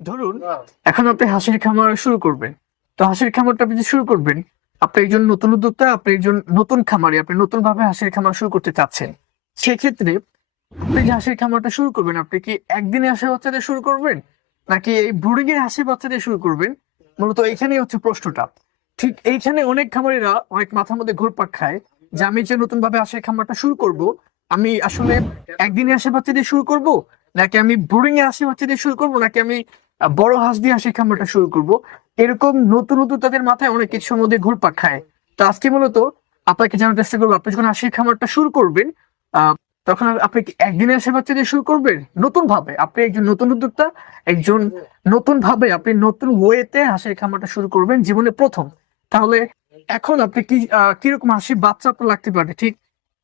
ধরুন এখন আপনি হাসির খামার শুরু করবেন। তো হাসির খামারটা আপনি শুরু করবেন আপনি একজন নতুন উদ্যোক্তা আপনি একজন নতুন খামারি আপনি নতুন ভাবে হাসির খামার শুরু করতে চাচ্ছেন সেক্ষেত্রে আপনি যে হাসির খামারটা শুরু করবেন আপনি কি একদিনে হাসির বাচ্চা দিয়ে শুরু করবেন? নাকি এই ব্রুডিং এর হাসির বাচ্চা দিয়ে শুরু করবেন? মূলত এইখানেই হচ্ছে প্রশ্নটা। ঠিক এইখানে অনেক খামারিরা অনেক মাথার মধ্যে ঘুরপাক খায় যে আমি যে নতুন ভাবে হাসির খামারটা শুরু করব আমি আসলে একদিনে হাসির বাচ্চা দিয়ে শুরু করব? নাকি আমি ব্রুডিং এর হাসির বাচ্চা দিয়ে শুরু করব? নাকি আমি বড় হাঁস দিয়ে হাসির খামারটা শুরু করব। এরকম নতুন নতুন তাদের মাথায় অনেক কিছুর মধ্যে ঘুরপাক খায়। তো আজকে মূলত আপনাকে জানার চেষ্টা করব, আপনি যখন হাসির খামারটা শুরু করবেন তখন আপনি কি একদিনে হাসির বাচ্চা দিয়ে শুরু করবেন? নতুন ভাবে আপনি একজন নতুন উদ্যোক্তা, একজন নতুন ভাবে আপনি নতুন ওয়েতে হাসির খামারটা শুরু করবেন জীবনে প্রথম। তাহলে এখন আপনি কি কীরকম হাসির বাচ্চা আপনার লাগতে পারে? ঠিক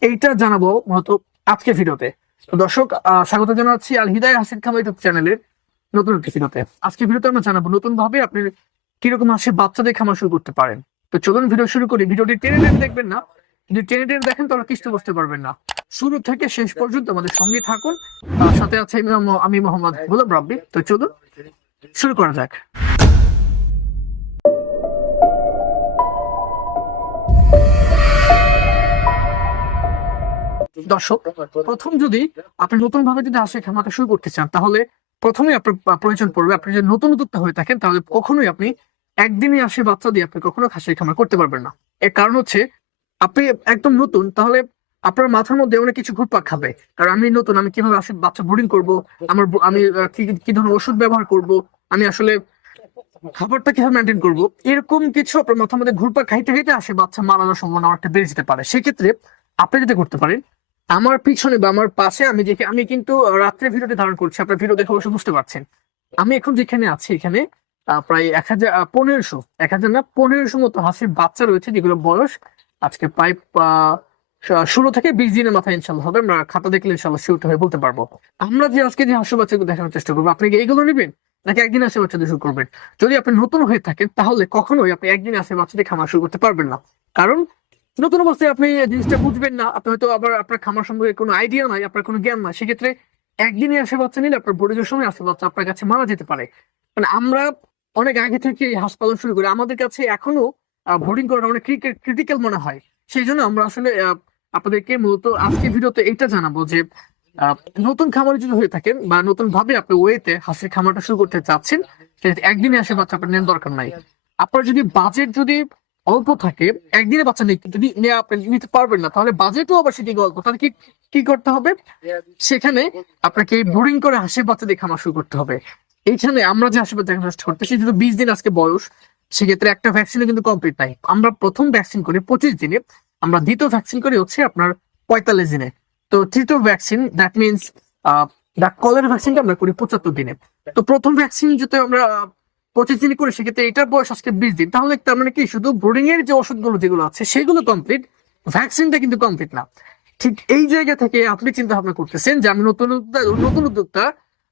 এইটা জানাব মূলত আজকে ভিডিওতে। দর্শক স্বাগত জানাচ্ছি আল হিদায় হাসির খামার ইউটিউব চ্যানেলের নতুন একটি ভিডিওতে আজকে ভিডিওতে আমরা জানাব নতুন ভাবে আপনি কীরকম হাসির বাচ্চাদের খামার শুরু করতে পারেন। তো চলুন ভিডিও শুরু করি। ভিডিওটি টেনে টেনে দেখবেন না। যদি টেনে টেনে দেখেন তাহলে কিছু বুঝতে পারবেন না। শুরু থেকে শেষ পর্যন্ত আমাদের সঙ্গে থাকুন। আর সাথে আছে আমি মোহাম্মদ- গোলাম রাব্বি। তো চলুন, শুরু করা যাক। দর্শক, প্রথম যদি আপনি নতুন ভাবে যদি হাসির খামারটা শুরু করতে চান, তাহলে প্রথমে আপনার প্রয়োজন পড়বে, আপনি যদি নতুন উদ্যোক্তা হয়ে থাকেন, তাহলে কখনোই আপনি একদিনে আসে বাচ্চা দিয়ে আপনি কখনো হাসির খামার করতে পারবেন না। এর কারণ হচ্ছে, আপনি একদম নতুন, তাহলে আপনার মাথার মধ্যে অনেক কিছু ঘুরপাক খাবে। কারণ আমি নতুন, আমি কীভাবে আসলে বাচ্চা বোর্ডিং করব, আমার আমি কি ধরনের ওষুধ ব্যবহার করব, আমি আসলে খাবারটা কীভাবে মেনটেন করব, এরকম কিছু আপনার মাথার মধ্যে ঘুরপাক খাইতে খাইতে আসে বাচ্চা মারা যাওয়ার সম্ভাবনা অনেকটা বেড়ে যেতে পারে। সেক্ষেত্রে আপনি যদি করতে পারেন আমার পিছনে বা আমার পাশে আমি যে আমি কিন্তু রাত্রে ভিডিওটি ধারণ করছি। আপনার ভিডিও দেখে অবশ্যই বুঝতে পারছেন। আমি এখন যেখানে আছি, এখানে প্রায় এক হাজার পনেরোশো, এক হাজার না, পনেরোশো মতো হাসির বাচ্চা রয়েছে যেগুলো বয়স আজকে প্রায় ষোলো থেকে বিশ দিনের মাথায় ইনশাল্লাহ হবে। আমরা খাতা দেখলে ইনশাল্লাহ শিউট হয়ে বলতে পারব। আমরা যে আজকে যে হাসি বাচ্চাগুলো দেখানোর চেষ্টা করব, আপনি কি এইগুলো নেবেন? নাকি একদিন আসে বাচ্চাদের শুরু করবেন? যদি আপনি নতুন হয়ে থাকেন, তাহলে কখনোই আপনি একদিন আসে বাচ্চাদের খামার শুরু করতে পারবেন না। কারণ নতুন অবস্থায় আপনি জিনিসটা বুঝবেন না, আপনি হয়তো আবার আপনার খামার সম্পর্কে কোনো আইডিয়া নাই, আপনার কোনো জ্ঞান নাই, সেক্ষেত্রে একদিনে আসে বাচ্চা নিলে আপনার বড় সময় আসে বাচ্চা আপনার কাছে মারা যেতে পারে। মানে আমরা অনেক আগে থেকে এই হাঁস পালন শুরু করি, আমাদের কাছে এখনও বোর্ডিং করাটা অনেক ক্রিটিক্যাল মনে হয়। সেই জন্য আমরা আসলে আপনাদেরকে মূলত আজকে ভিডিওতে এটা জানাব যে নতুন খামারে যদি হয়ে থাকেন বা নতুন ভাবে আপনি ওয়েতে হাঁসের খামারটা শুরু করতে চাচ্ছেন একদিনে আসে বাচ্চা আপনার নেওয়ার দরকার নাই। আপনার যদি বাজেট যদি অল্প থাকে একদিনে বাচ্চা নেই যদি নিয়ে নিতে পারবেন না। তাহলে বাজেটও আবার সেদিকে অল্প তাহলে কি কি করতে হবে? সেখানে আপনাকে বোরিং করে হাসির বাচ্চা খামার শুরু করতে হবে। এইখানে আমরা যে হাসি বাচ্চা চেষ্টা করতেছি যেহেতু বিশ দিন আজকে বয়স, সেক্ষেত্রে একটা ভ্যাকসিনও কিন্তু কমপ্লিট নাই। আমরা প্রথম ভ্যাকসিন করি পঁচিশ দিনে। আমরা দ্বিতীয় ভ্যাকসিন করি হচ্ছে আপনার পঁয়তাল্লিশ দিনে। তো তৃতীয় ভ্যাকসিন দ্যাট মিনস দ্য কলের ভ্যাকসিনটা আমরা করি পঁচাত্তর দিনে। তো প্রথম ভ্যাকসিন যদি আমরা পঁচিশ দিনে করি সেক্ষেত্রে এটার বয়স আজকে বিশ দিন। তাহলে তার মানে কি, শুধু ব্রুডিং এর যে ওষুধগুলো যেগুলো আছে, সেগুলো কমপ্লিট ভ্যাকসিনটা কিন্তু কমপ্লিট না। ঠিক এই জায়গা থেকে আপনি চিন্তা ভাবনা করতেছেন যে আমি নতুন নতুন উদ্যোক্তা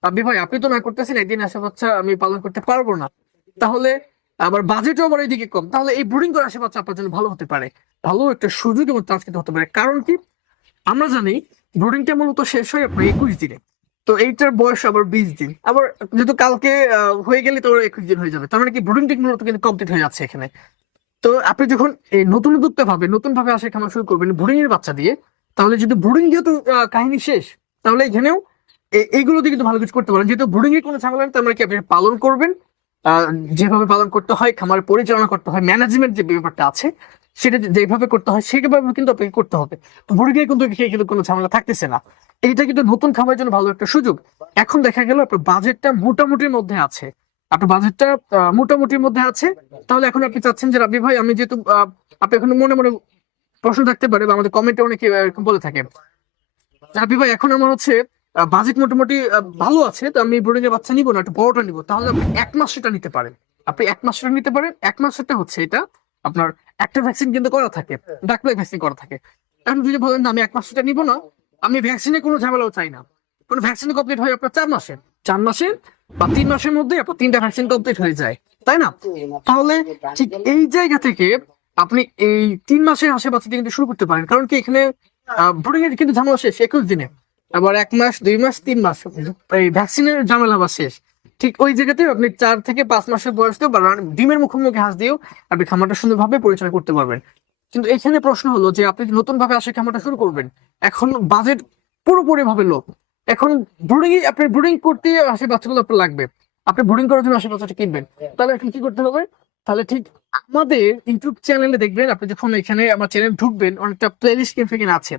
আপনি ভাই আপনি তো না করতেছেন, একদিন আসা বাচ্চা আমি পালন করতে পারব না। তাহলে আবার বাজেটও আবার এইদিকে কম। তাহলে এই ব্রুডিং করে আসা বাচ্চা আপনার জন্য ভালো হতে পারে। ভালো একটা সুযোগ এবং চান্স কিন্তু হতে পারে। কারণ কি, আমরা জানি ব্রুডিংটা মূলত শেষ হয় আপনার একুশ দিনে। তো এইটার বয়স আবার বিশ দিন। আবার যেহেতু কালকে হয়ে গেলে তো একুশ দিন হয়ে যাবে। তার মানে কি ব্রুডিং মূলত কিন্তু কমপ্লিট হয়ে যাচ্ছে এখানে। তো আপনি যখন এই নতুন উদ্যোক্তা ভাবে, নতুন ভাবে আসে খামার শুরু করবেন ব্রুডিং এর বাচ্চা দিয়ে, তাহলে যদি ব্রুডিং যেহেতু কাহিনী শেষ, তাহলে এখানেও এইগুলো দিয়ে কিন্তু ভালো কিছু করতে পারেন। যেহেতু ব্রুডিং এর কোনো ঝামেলা নেই, তার মানে কি, আপনি পালন করবেন যেভাবে পালন করতে হয়, খামার পরিচালনা করতে হয় ম্যানেজমেন্ট যে ব্যাপারটা আছে, সেটা যেভাবে করতে হয়, সেভাবে কিন্তু আপনাকে করতে হবে। ব্রুডিং এর কিন্তু কোনো ঝামেলা থাকতেছে না। এইটা কিন্তু নতুন খামারের জন্য ভালো একটা সুযোগ। এখন দেখা গেল আপনার বাজেটটা মোটামুটির মধ্যে আছে। আপনার বাজেটটা মোটামুটির মধ্যে আছে। তাহলে এখন আপনি চাচ্ছেন যে রাবি ভাই, আমি যেহেতু আপনি এখন মনে মনে প্রশ্ন থাকতে পারে বা আমাদের কমেন্টে অনেকে এরকম বলে থাকে। রাবি ভাই, এখন আমার হচ্ছে বাজেট মোটামুটি ভালো আছে, তো আমি বোর্ডিং এর বাচ্চা নিবো না, একটু বড়টা নিবো। তাহলে আপনি এক মাস সেটা নিতে পারেন। আপনি এক মাস সেটা নিতে পারেন। এক মাস সেটা হচ্ছে এটা আপনার একটা ভ্যাকসিন কিন্তু করা থাকে ডাকলাই ভ্যাকসিন করা থাকে। এখন যদি বলেন আমি এক মাস সেটা নিবো না আমি ভ্যাকসিনে কোনো ঝামেলাও চাই না। কোনো ভ্যাকসিন কমপ্লিট হয় আপনার চার মাসে চার মাসে বা তিন মাসের মধ্যে আপনার তিনটা ভ্যাকসিন কমপ্লিট হয়ে যায়। তাই না? তাহলে ঠিক এই জায়গা থেকে আপনি এই তিন মাসের দিয়ে কিন্তু শুরু করতে পারেন। কারণ কি এখানে ব্রুডিং এর কিন্তু ঝামেলা শেষ, একুশ দিনে। আবার এক মাস, দুই মাস, তিন মাস এই ভ্যাকসিনের ঝামেলা বা শেষ। ঠিক ওই জায়গাতে আপনি চার থেকে পাঁচ মাসের বয়স দিয়েও বা ডিমের মুখোমুখি হাঁস দিয়েও আপনি খামারটা সুন্দরভাবে পরিচালনা করতে পারবেন। কিন্তু এখানে প্রশ্ন হলো যে আপনি নতুন ভাবে আসে খামারটা শুরু করবেন। এখন বাজেট পুরোপুরি ভাবে লো এখন ব্রুডিং আপনি ব্রুডিং করতে আসে বাচ্চাগুলো আপনার লাগবে। আপনি ব্রুডিং করার জন্য আসে বাচ্চাটা কিনবেন। তাহলে এখন কি করতে হবে? তাহলে ঠিক আমাদের ইউটিউব চ্যানেলে দেখবেন, আপনি যখন এখানে আমার চ্যানেল ঢুকবেন, অনেকটা প্লেলিস্ট এখানে আছে।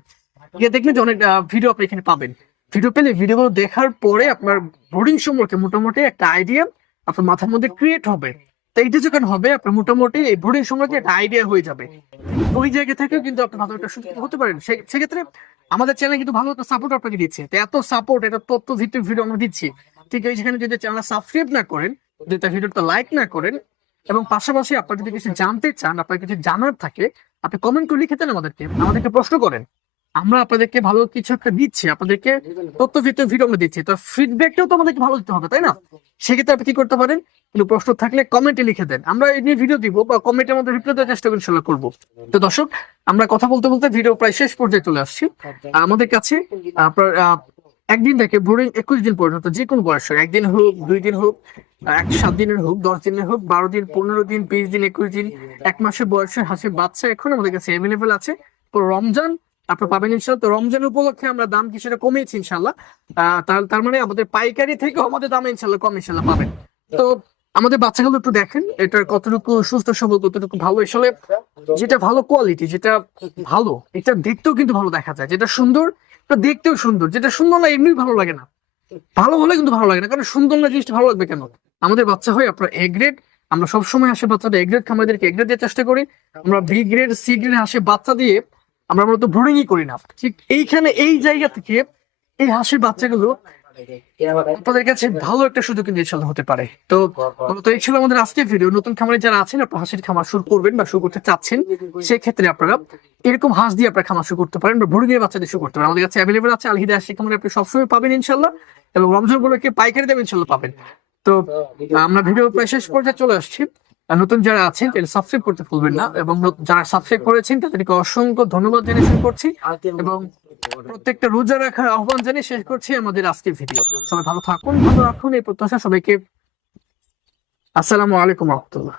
গিয়ে দেখবেন যে অনেক ভিডিও আপনি এখানে পাবেন। ভিডিও পেলে ভিডিওগুলো দেখার পরে আপনার ব্রুডিং সম্পর্কে মোটামুটি একটা আইডিয়া আপনার মাথার মধ্যে ক্রিয়েট হবে। তো এইটা যখন হবে, আপনার মোটামুটি এই ব্রুডিং সম্পর্কে একটা আইডিয়া হয়ে যাবে। ওই জায়গা থেকেও কিন্তু আপনি ভালো একটা সুযোগ হতে পারেন। সে- সেক্ষেত্রে আমাদের চ্যানেল কিন্তু ভালো একটা সাপোর্ট আপনাকে দিচ্ছে। তো এত সাপোর্ট এটা তথ্য ভিত্তিক ভিডিও আমরা দিচ্ছি। ঠিক এই সেখানে যদি চ্যানেল সাবস্ক্রাইব না করেন যদি তার ভিডিওটা লাইক না করেন এবং পাশাপাশি আপনার যদি কিছু জানতে চান আপনার কিছু জানার থাকে আপনি কমেন্ট করে লিখে দেন আমাদেরকে। আমাদেরকে প্রশ্ন করেন। আমরা আপনাদেরকে ভালো কিছু একটা দিচ্ছি, আপনাদেরকে তথ্য ভিত্তিক ভিডিও দিচ্ছি। তো ফিডব্যাকটাও তো আমাদেরকে ভালো দিতে হবে, তাই না? সেক্ষেত্রে আপনি কি করতে পারেন? কোনো প্রশ্ন থাকলে কমেন্টে লিখে দেন। আমরা এই নিয়ে ভিডিও দিব বা কমেন্টের মধ্যে রিপ্লাই দেওয়ার চেষ্টা ইনশাল্লাহ করব। তো দর্শক, আমরা কথা বলতে বলতে ভিডিও প্রায় শেষ পর্যায়ে চলে আসছি। আমাদের কাছে আপনার একদিন থেকে বোরিং একুশ দিন পর্যন্ত যে কোনো বয়সের একদিন হোক, দুই দিন হোক এক সাত দিনের হোক, দশ দিনের হোক, বারো দিন, পনেরো দিন, বিশ দিন, একুশ দিন, এক মাসের বয়সের হাসির বাচ্চা এখন আমাদের কাছে অ্যাভেলেবেল আছে। রমজান আপনার পাবেন ইনশাল্লাহ তো রমজান উপলক্ষে আমরা দাম কিছুটা কমিয়েছি ইনশাল্লাহ তার তার মানে আমাদের পাইকারি থেকেও আমাদের দামে ইনশাল্লাহ কম ইনশাল্লাহ পাবেন। তো আমাদের বাচ্চাগুলো একটু দেখেন, এটার কতটুকু সুস্থ সবল, কতটুকু ভালো। আসলে যেটা ভালো কোয়ালিটি যেটা ভালো, এটা দেখতেও কিন্তু ভালো দেখা যায়। যেটা সুন্দর, এটা দেখতেও সুন্দর। যেটা সুন্দর না এমনি ভালো লাগে না। ভালো হলে কিন্তু ভালো লাগে না, কারণ সুন্দর না জিনিসটা ভালো লাগবে কেন? আমাদের বাচ্চা হয়, আপনার এ গ্রেড আমরা সবসময় আসে বাচ্চাটা এ গ্রেড খামারদেরকে এ গ্রেড দিয়ে চেষ্টা করি। আমরা বি গ্রেড সি গ্রেড আসে বাচ্চা দিয়ে আমরা মূলত ব্রুডিংই করি না। ঠিক এইখানে এই জায়গা থেকে এই হাঁসের বাচ্চাগুলো আপনাদের কাছে ভালো একটা সুযোগ কিন্তু হতে পারে। তো মূলত এই ছিল আমাদের আজকের ভিডিও নতুন খামারে যারা আছেন, আপনারা হাঁসের খামার শুরু করবেন বা শুরু করতে চাচ্ছেন, সেক্ষেত্রে আপনারা এরকম হাঁস দিয়ে আপনারা খামার শুরু করতে পারেন বা ভুড়ি দিয়ে বাচ্চা দিয়ে শুরু করতে পারেন। আমাদের কাছে অ্যাভেলেবেল আছে আলহিদা হাঁসের খামারে আপনি সবসময় পাবেন ইনশাল্লাহ এবং রমজান গুলোকে পাইকারি দেবেন ইনশাল্লাহ পাবেন। তো আমরা ভিডিও প্রায় শেষ পর্যায়ে চলে আসছি। নতুন যারা আছেন, তাহলে সাবস্ক্রাইব করতে ভুলবেন না এবং যারা সাবস্ক্রাইব করেছেন, তাদেরকে অসংখ্য ধন্যবাদ জানিয়ে শুরু করছি। এবং প্রত্যেকটা রোজা রাখার আহ্বান জানিয়ে শেষ করছি আমাদের আজকের ভিডিও সবাই ভালো থাকুন, ভালো রাখুন, এই প্রত্যাশা সবাইকে। আসসালামু আলাইকুম রহমতুল্লাহ।